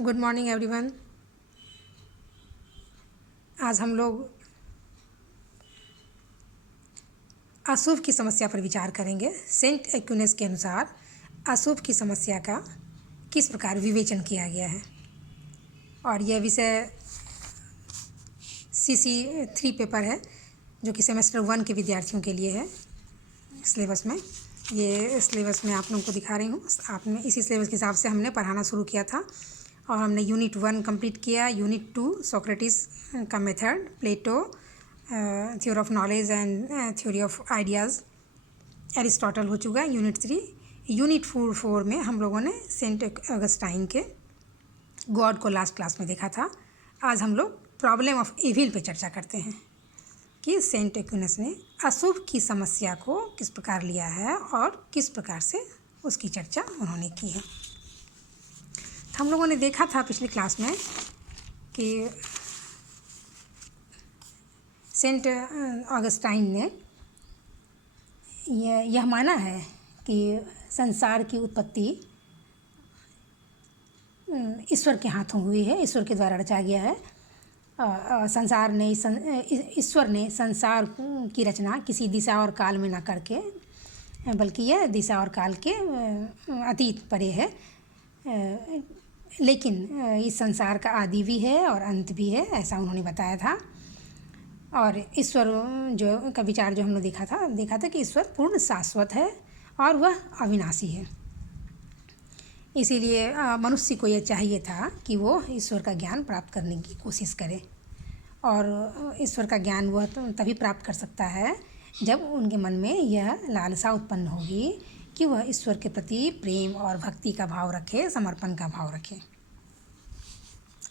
Good morning everyone. आज हम लोग अशुभ की समस्या पर विचार करेंगे। सेंट एक्विनस के अनुसार अशुभ की समस्या का किस प्रकार विवेचन किया गया है, और यह विषय CC3 पेपर है जो कि सेमेस्टर 1 के विद्यार्थियों के लिए है। सिलेबस में आप लोगों को दिखा रही हूँ। आपने इसी सिलेबस के हिसाब से हमने पढ़ाना शुरू किया था और हमने यूनिट 1 कंप्लीट किया। यूनिट 2 सोक्रेटिस का method, Plato, theory of knowledge and theory of ideas, Aristotle हो चुका है। यूनिट 3, यूनिट 4 में हम लोगों ने सेंट ऑगस्टाइन के गॉड को लास्ट क्लास में देखा था। आज हम लोग प्रॉब्लम ऑफ इविल पे चर्चा करते हैं कि सेंट एक्विनस ने अशुभ की समस्या को किस प्रकार लिया है और किस प्रकार से उसकी चर्चा उन्होंने की है। तो हम लोगों ने देखा था पिछली क्लास में कि सेंट ऑगस्टाइन ने यह माना है कि संसार की उत्पत्ति ईश्वर के हाथों हुई है, ईश्वर के द्वारा रचा गया है। ईश्वर ने संसार की रचना किसी दिशा और काल में न करके, बल्कि यह दिशा और काल के अतीत परे है। लेकिन इस संसार का आदि भी है और अंत भी है, ऐसा उन्होंने बताया था। और ईश्वर जो का विचार जो हमने देखा था कि ईश्वर पूर्ण शाश्वत है और वह अविनाशी है। इसीलिए मनुष्य को यह चाहिए था कि वो ईश्वर का ज्ञान प्राप्त करने की कोशिश करे, और ईश्वर का ज्ञान वह तभी प्राप्त कर सकता है जब उनके मन में यह लालसा उत्पन्न होगी कि वह ईश्वर के प्रति प्रेम और भक्ति का भाव रखे, समर्पण का भाव रखे,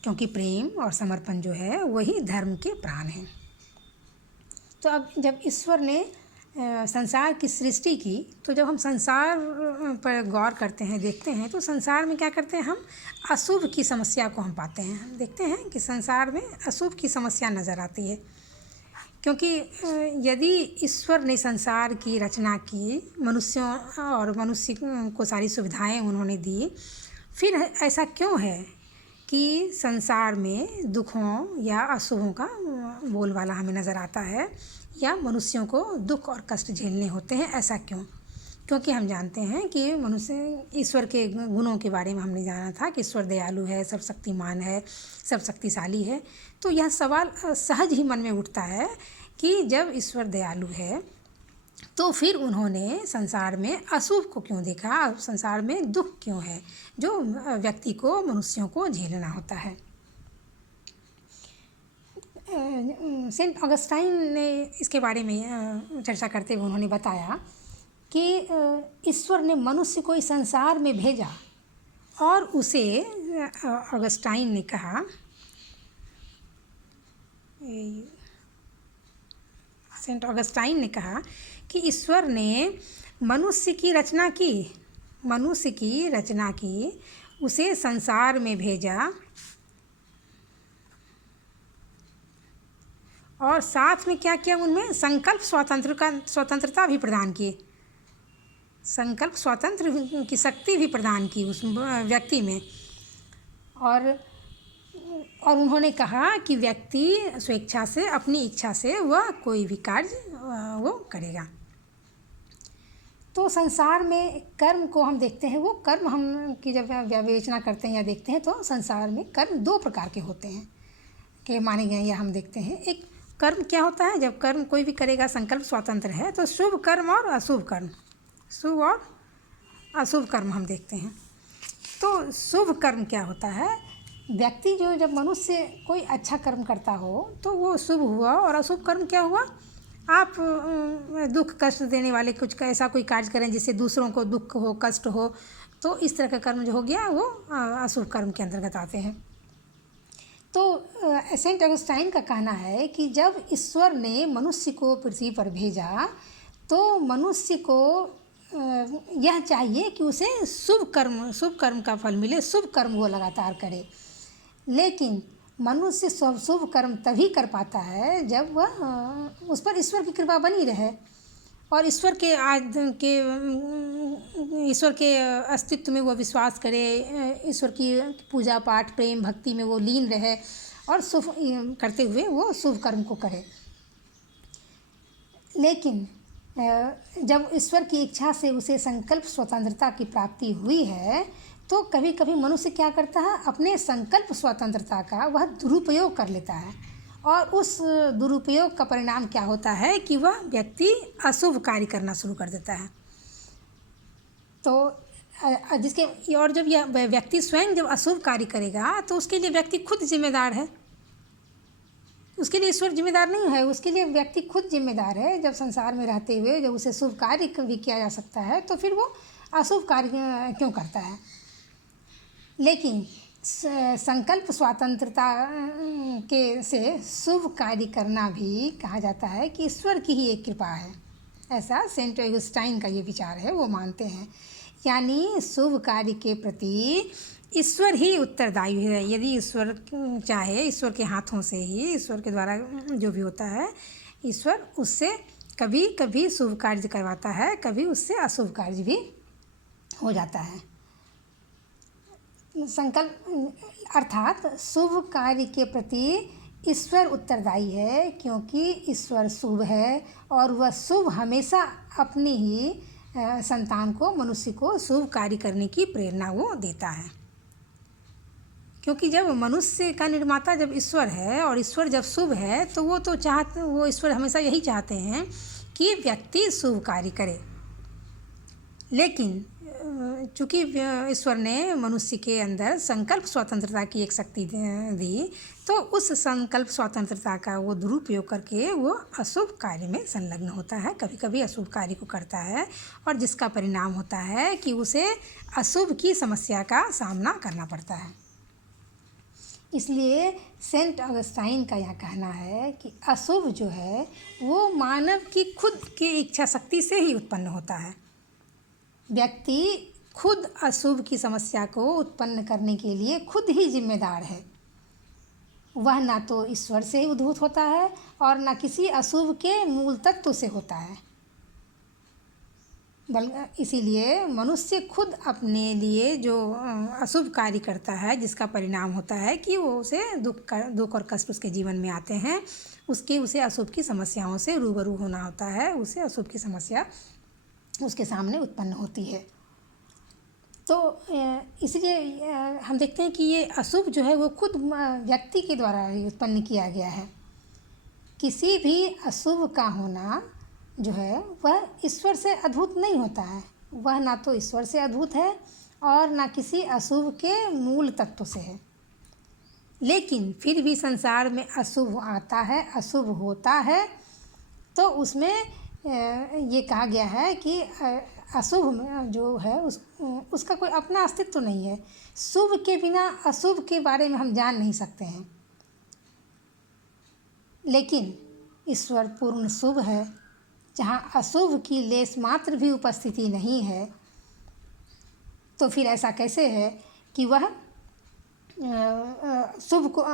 क्योंकि प्रेम और समर्पण जो है वही धर्म के प्राण हैं। तो अब जब ईश्वर ने संसार की सृष्टि की, तो जब हम संसार पर गौर करते हैं, देखते हैं, तो संसार में क्या करते हैं, हम अशुभ की समस्या को हम पाते हैं। हम देखते हैं कि संसार में अशुभ की समस्या नज़र आती है, क्योंकि यदि ईश्वर ने संसार की रचना की, मनुष्यों और मनुष्य को सारी सुविधाएं उन्होंने दी, फिर ऐसा क्यों है कि संसार में दुखों या अशुभों का बोलबाला हमें नज़र आता है, या मनुष्यों को दुख और कष्ट झेलने होते हैं? ऐसा क्यों? क्योंकि हम जानते हैं कि मनुष्य, ईश्वर के गुणों के बारे में हमने जाना था कि ईश्वर दयालु है, सर्वशक्तिमान है, सब शक्तिशाली है। तो यह सवाल सहज ही मन में उठता है कि जब ईश्वर दयालु है तो फिर उन्होंने संसार में अशुभ को क्यों देखा, संसार में दुख क्यों है जो व्यक्ति को, मनुष्यों को झेलना होता है। सेंट ऑगस्टाइन ने इसके बारे में चर्चा करते हुए उन्होंने बताया कि ईश्वर ने मनुष्य को इस संसार में भेजा, और उसे ऑगस्टाइन ने कहा, सेंट ऑगस्टाइन ने कहा कि ईश्वर ने मनुष्य की रचना की, उसे संसार में भेजा, और साथ में क्या किया, उनमें संकल्प स्वतंत्रता भी प्रदान की, संकल्प स्वतंत्र की शक्ति भी प्रदान की उस व्यक्ति में। और उन्होंने कहा कि व्यक्ति स्वेच्छा से, अपनी इच्छा से वह कोई भी कार्य वो करेगा। तो संसार में कर्म को हम देखते हैं, वो कर्म हम की जब विवेचना करते हैं या देखते हैं, तो संसार में कर्म 2 प्रकार के होते हैं कि माने गए, या हम देखते हैं। एक कर्म क्या होता है, जब कर्म कोई भी करेगा संकल्प स्वतंत्र है, तो शुभ कर्म और अशुभ कर्म, शुभ और अशुभ कर्म हम देखते हैं। तो शुभ कर्म क्या होता है, व्यक्ति जो, जब मनुष्य कोई अच्छा कर्म करता हो तो वो शुभ हुआ, और अशुभ कर्म क्या हुआ, आप दुख कष्ट देने वाले कुछ ऐसा कोई कार्य करें जिससे दूसरों को दुख हो, कष्ट हो, तो इस तरह का कर्म जो हो गया वो अशुभ कर्म के अंतर्गत आते हैं। तो सेंट ऑगस्टाइन का कहना है कि जब ईश्वर ने मनुष्य को पृथ्वी पर भेजा, तो मनुष्य को यह चाहिए कि उसे शुभ कर्म का फल मिले, शुभ कर्म वो लगातार करे। लेकिन मनुष्य शुभ कर्म तभी कर पाता है जब वह उस पर ईश्वर की कृपा बनी रहे, और ईश्वर के अस्तित्व में वो विश्वास करे, ईश्वर की पूजा पाठ प्रेम भक्ति में वो लीन रहे और शुभ करते हुए वो शुभ कर्म को करे। लेकिन जब ईश्वर की इच्छा से उसे संकल्प स्वतंत्रता की प्राप्ति हुई है तो कभी कभी मनुष्य क्या करता है, अपने संकल्प स्वतंत्रता का वह दुरुपयोग कर लेता है और उस दुरुपयोग का परिणाम क्या होता है कि वह व्यक्ति अशुभ कार्य करना शुरू कर देता है। तो जिसके और जब यह व्यक्ति स्वयं जब अशुभ कार्य करेगा तो उसके लिए व्यक्ति खुद जिम्मेदार है, उसके लिए ईश्वर जिम्मेदार नहीं है, उसके लिए व्यक्ति खुद जिम्मेदार है। जब संसार में रहते हुए जब उसे शुभ कार्य भी किया जा सकता है तो फिर वो अशुभ कार्य क्यों करता है। लेकिन संकल्प स्वतंत्रता के से शुभ कार्य करना भी कहा जाता है कि ईश्वर की ही एक कृपा है, ऐसा सेंट ऑगस्टाइन का ये विचार है, वो मानते हैं। यानी शुभ कार्य के प्रति ईश्वर ही उत्तरदायी है। यदि ईश्वर चाहे, ईश्वर के हाथों से ही, ईश्वर के द्वारा जो भी होता है, ईश्वर उससे कभी कभी शुभ कार्य करवाता है, कभी उससे अशुभ कार्य भी हो जाता है। संकल्प अर्थात शुभ कार्य के प्रति ईश्वर उत्तरदायी है, क्योंकि ईश्वर शुभ है और वह शुभ हमेशा अपनी ही संतान को, मनुष्य को शुभ कार्य करने की प्रेरणा वो देता है। क्योंकि जब मनुष्य का निर्माता जब ईश्वर है और ईश्वर जब शुभ है तो वो ईश्वर हमेशा यही चाहते हैं कि व्यक्ति शुभ कार्य करे। लेकिन चूँकि ईश्वर ने मनुष्य के अंदर संकल्प स्वतंत्रता की एक शक्ति दी तो उस संकल्प स्वतंत्रता का वो दुरुपयोग करके वो अशुभ कार्य में संलग्न होता है, कभी कभी अशुभ कार्य को करता है और जिसका परिणाम होता है कि उसे अशुभ की समस्या का सामना करना पड़ता है। इसलिए सेंट ऑगस्टाइन का यह कहना है कि अशुभ जो है वो मानव की खुद की इच्छा शक्ति से ही उत्पन्न होता है। व्यक्ति खुद अशुभ की समस्या को उत्पन्न करने के लिए खुद ही जिम्मेदार है। वह ना तो ईश्वर से ही उद्भूत होता है और ना किसी अशुभ के मूल तत्व से होता है। इसीलिए मनुष्य खुद अपने लिए जो अशुभ कार्य करता है, जिसका परिणाम होता है कि वो उसे दुख और कष्ट उसके जीवन में आते हैं, उसे अशुभ की समस्याओं से रूबरू होना होता है, उसे अशुभ की समस्या उसके सामने उत्पन्न होती है। तो इसलिए हम देखते हैं कि ये अशुभ जो है वो खुद व्यक्ति के द्वारा ही उत्पन्न किया गया है। किसी भी अशुभ का होना जो है वह ईश्वर से अद्भुत नहीं होता है, वह ना तो ईश्वर से अद्भुत है और ना किसी अशुभ के मूल तत्व से है। लेकिन फिर भी संसार में अशुभ आता है, अशुभ होता है, तो उसमें ये कहा गया है कि अशुभ जो है उसका कोई अपना अस्तित्व तो नहीं है। शुभ के बिना अशुभ के बारे में हम जान नहीं सकते हैं। लेकिन ईश्वर पूर्ण शुभ है, जहाँ अशुभ की लेस मात्र भी उपस्थिति नहीं है, तो फिर ऐसा कैसे है कि वह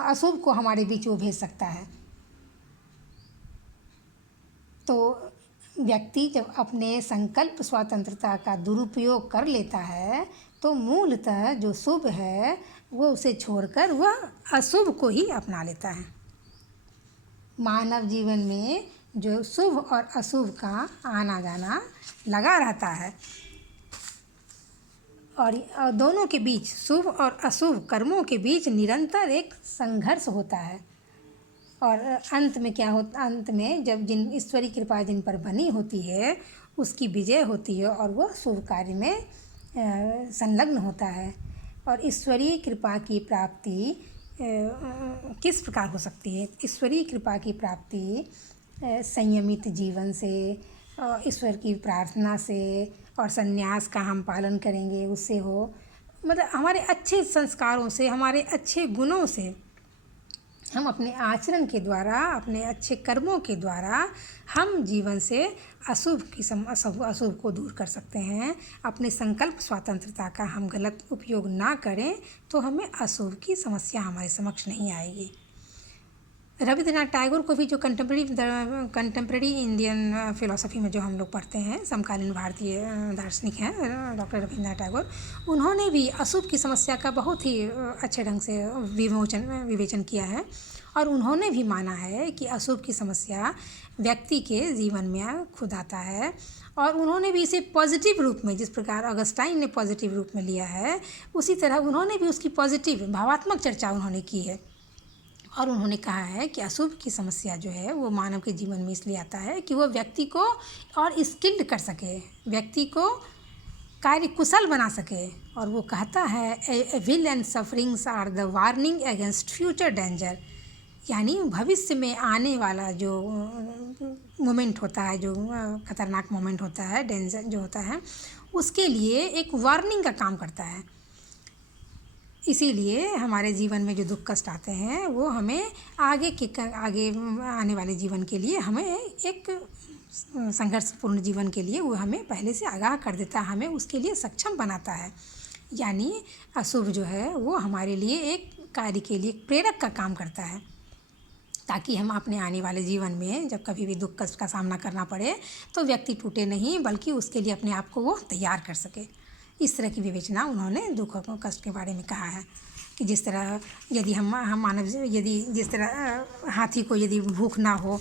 अशुभ को हमारे बीच वो भेज सकता है। तो व्यक्ति जब अपने संकल्प स्वतंत्रता का दुरुपयोग कर लेता है तो मूलतः जो शुभ है वो उसे छोड़कर वह अशुभ को ही अपना लेता है। मानव जीवन में जो शुभ और अशुभ का आना जाना लगा रहता है और दोनों के बीच, शुभ और अशुभ कर्मों के बीच निरंतर एक संघर्ष होता है। और अंत में क्या होता, अंत में जब ईश्वरी कृपा जिन पर बनी होती है उसकी विजय होती है और वह शुभ कार्य में संलग्न होता है। और ईश्वरीय कृपा की प्राप्ति किस प्रकार हो सकती है? ईश्वरीय कृपा की प्राप्ति संयमित जीवन से, ईश्वर की प्रार्थना से और संन्यास का हम पालन करेंगे उससे हो, मतलब हमारे अच्छे संस्कारों से, हमारे अच्छे गुणों से, हम अपने आचरण के द्वारा, अपने अच्छे कर्मों के द्वारा हम जीवन से अशुभ को दूर कर सकते हैं। अपने संकल्प स्वतंत्रता का हम गलत उपयोग ना करें तो हमें अशुभ की समस्या हमारे समक्ष नहीं आएगी। रविंद्रनाथ टैगोर को भी जो कंटेम्प्रेरी इंडियन फ़िलॉसफी में जो हम लोग पढ़ते हैं, समकालीन भारतीय दार्शनिक हैं डॉक्टर रविंद्रनाथ टैगोर, उन्होंने भी अशुभ की समस्या का बहुत ही अच्छे ढंग से विवेचन किया है। और उन्होंने भी माना है कि अशुभ की समस्या व्यक्ति के जीवन में खुद आता है, और उन्होंने भी इसे पॉजिटिव रूप में, जिस प्रकार अगस्टाइन ने पॉजिटिव रूप में लिया है, उसी तरह उन्होंने भी उसकी पॉजिटिव भावात्मक चर्चा उन्होंने की है। और उन्होंने कहा है कि अशुभ की समस्या जो है वो मानव के जीवन में इसलिए आता है कि वो व्यक्ति को और स्किल्ड कर सके, व्यक्ति को कार्य कुशल बना सके। और वो कहता है evil and sufferings are the warning against future danger, यानी भविष्य में आने वाला जो मोमेंट होता है, जो खतरनाक मोमेंट होता है, डेंजर जो होता है, उसके लिए एक वार्निंग का काम करता है। इसीलिए हमारे जीवन में जो दुख कष्ट आते हैं वो हमें आगे आने वाले जीवन के लिए, हमें एक संघर्षपूर्ण जीवन के लिए वो हमें पहले से आगाह कर देता है, हमें उसके लिए सक्षम बनाता है। यानी अशुभ जो है वो हमारे लिए एक कार्य के लिए प्रेरक का काम करता है, ताकि हम अपने आने वाले जीवन में जब कभी भी दुख कष्ट का सामना करना पड़े तो व्यक्ति टूटे नहीं, बल्कि उसके लिए अपने आप को वो तैयार कर सके। इस तरह की विवेचना उन्होंने दुख और कष्ट के बारे में कहा है कि जिस तरह यदि हम मानव, यदि जिस तरह हाथी को यदि भूख ना हो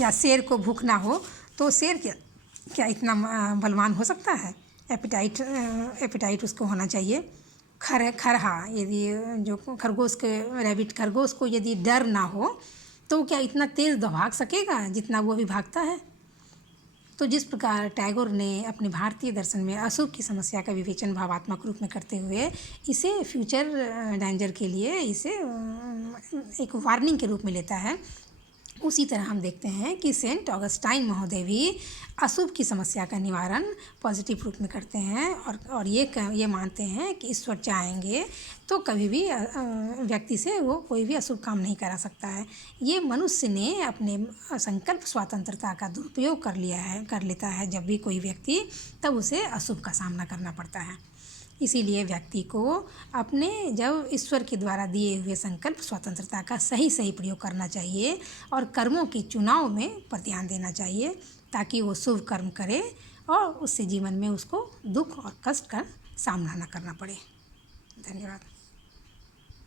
या शेर को भूख ना हो तो शेर क्या इतना बलवान हो सकता है? एपिटाइट उसको होना चाहिए। खरहा, यदि जो खरगोश को यदि डर ना हो तो क्या इतना तेज़ भाग सकेगा जितना वो अभी भागता है? तो जिस प्रकार टैगोर ने अपने भारतीय दर्शन में अशुभ की समस्या का विवेचन भावात्मक रूप में करते हुए इसे फ्यूचर डेंजर के लिए इसे एक वार्निंग के रूप में लेता है, उसी तरह हम देखते हैं कि सेंट ऑगस्टाइन महोदय भी अशुभ की समस्या का निवारण पॉजिटिव रूप में करते हैं, और ये मानते हैं कि ईश्वर चाहेंगे तो कभी भी व्यक्ति से वो कोई भी अशुभ काम नहीं करा सकता है। ये मनुष्य ने अपने संकल्प स्वतंत्रता का दुरुपयोग कर लेता है जब भी कोई व्यक्ति, तब उसे अशुभ का सामना करना पड़ता है। इसीलिए व्यक्ति को अपने जब ईश्वर के द्वारा दिए हुए संकल्प स्वतंत्रता का सही प्रयोग करना चाहिए और कर्मों के चुनाव में पर ध्यान देना चाहिए, ताकि वो शुभ कर्म करे और उससे जीवन में उसको दुख और कष्ट का सामना न करना पड़े। धन्यवाद।